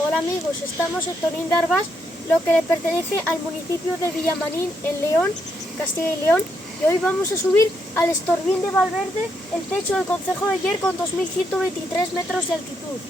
Hola amigos, estamos en Torín de Arbas, lo que le pertenece al municipio de Villamarín, en León, Castilla y León, y hoy vamos a subir al Estorbín de Valverde, el techo del concejo de Ller con 2123 metros de altitud.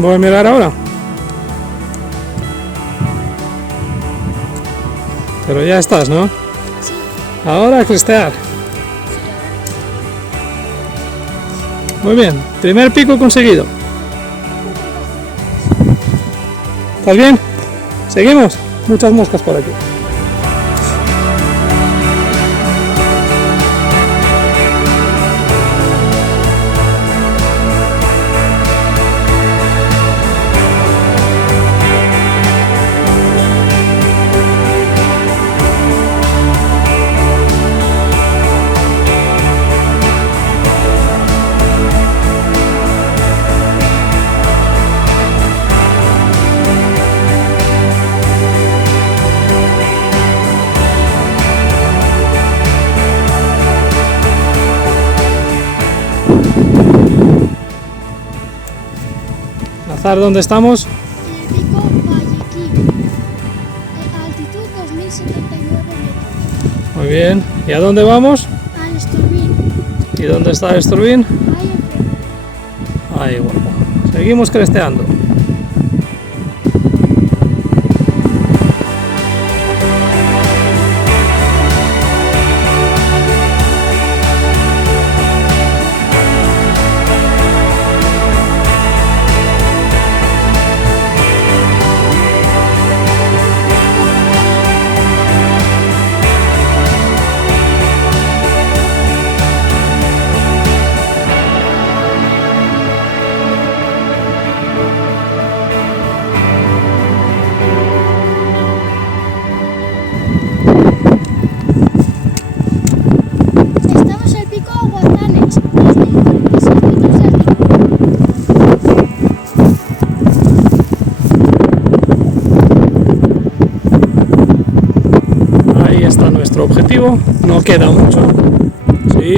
Voy a mirar ahora. Pero ya estás, ¿no? Sí. Ahora a cristear. Muy bien, primer pico conseguido. ¿Estás bien? ¿Seguimos? Muchas moscas por aquí. empezar, ¿dónde estamos? En el pico Vallequí, altitud 2079 metros. Muy bien. ¿Y a dónde vamos? Al Estorbín, ¿Y dónde está Estorbín? ahí enfrente. Ahí, guapo. Seguimos cresteando. Estamos en el pico Aguatanes, 2046 metros de altitud. Ahí está nuestro objetivo. No queda mucho. Sí.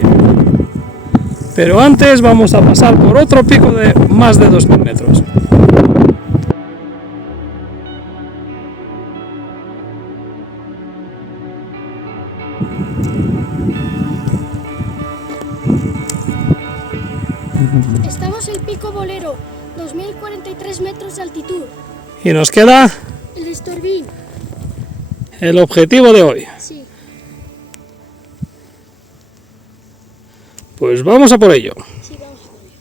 Pero antes vamos a pasar por otro pico de más de 2000 metros. Estamos en el pico Bolero, 2043 metros de altitud. Y nos queda El Estorbín, el objetivo de hoy. sí. Pues vamos a por ello. Sí, vamos a por ello.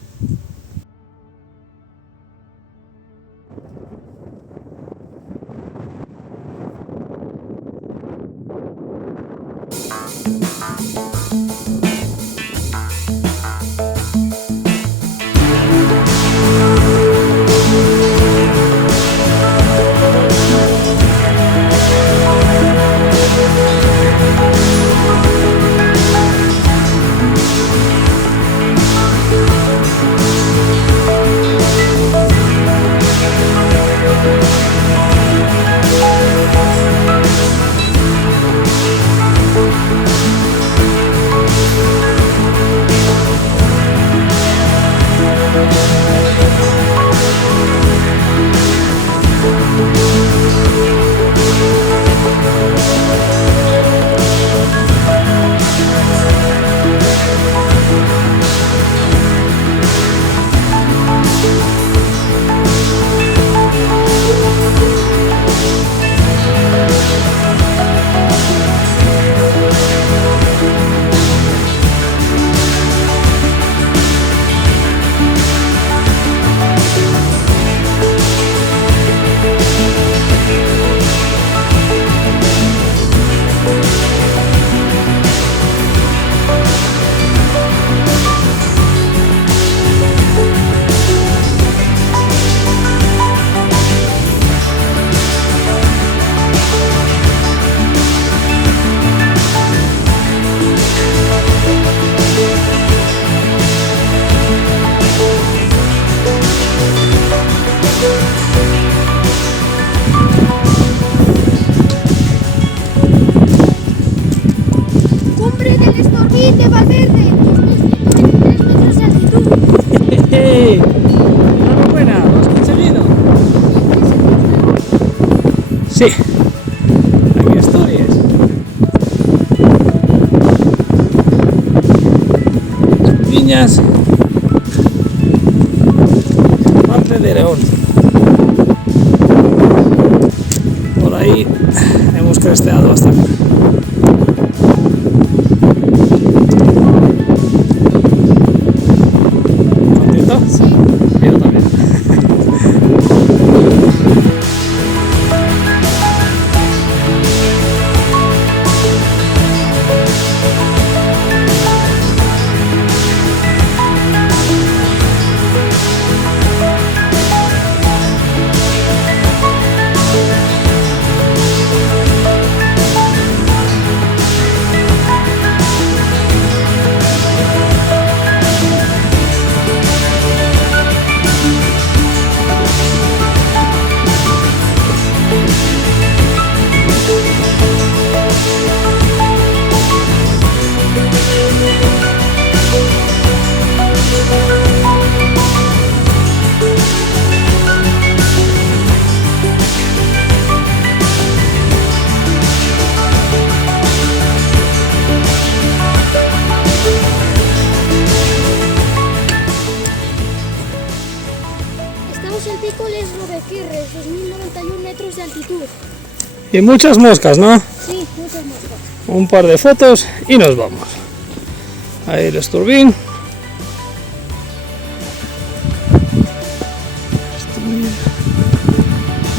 Cumbre del Estorbín de Valverde, 2123 metros de altitud. Enhorabuena, lo has conseguido. Sí, aquí estoy. Viñas, parte de León. Por ahí hemos cresteado hasta acá. ¿Contento? Sí. Yo también. altitud. Y muchas moscas, ¿no? Sí, muchas moscas. Un par de fotos y nos vamos. Ahí el Esturbin.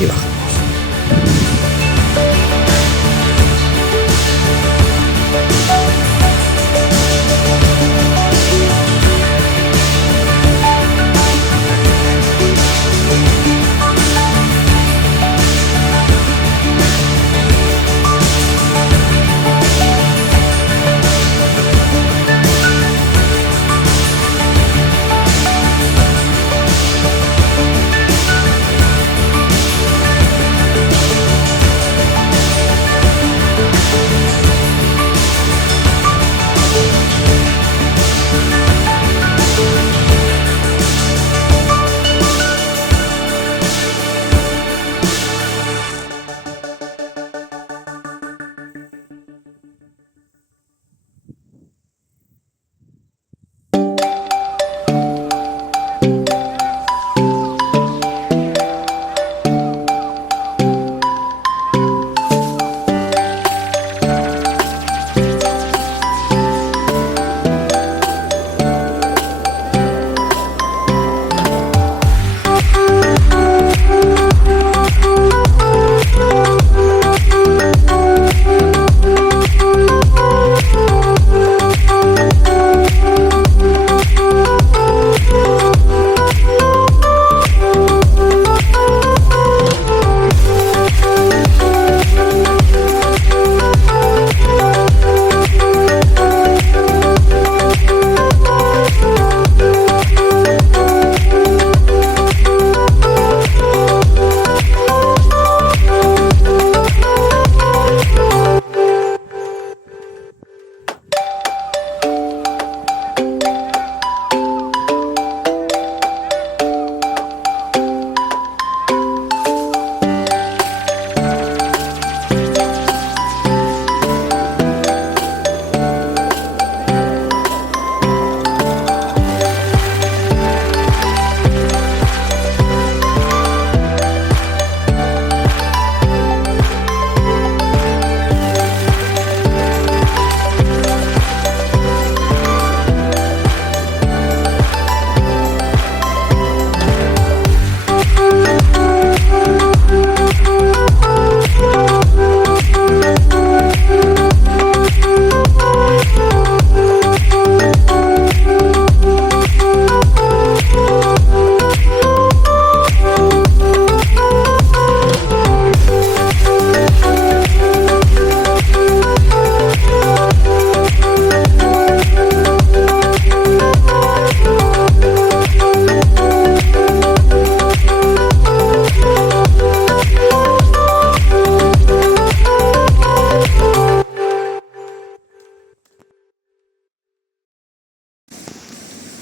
Y bajamos.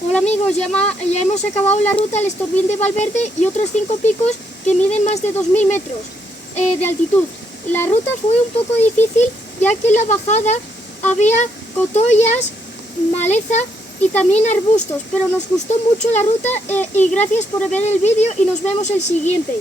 Hola amigos, ya hemos acabado la ruta al Estorbin de Valverde y otros 5 picos que miden más de 2000 metros de altitud. La ruta fue un poco difícil ya que en la bajada había cotollas, maleza y también arbustos, pero nos gustó mucho la ruta y gracias por ver el vídeo y nos vemos el siguiente.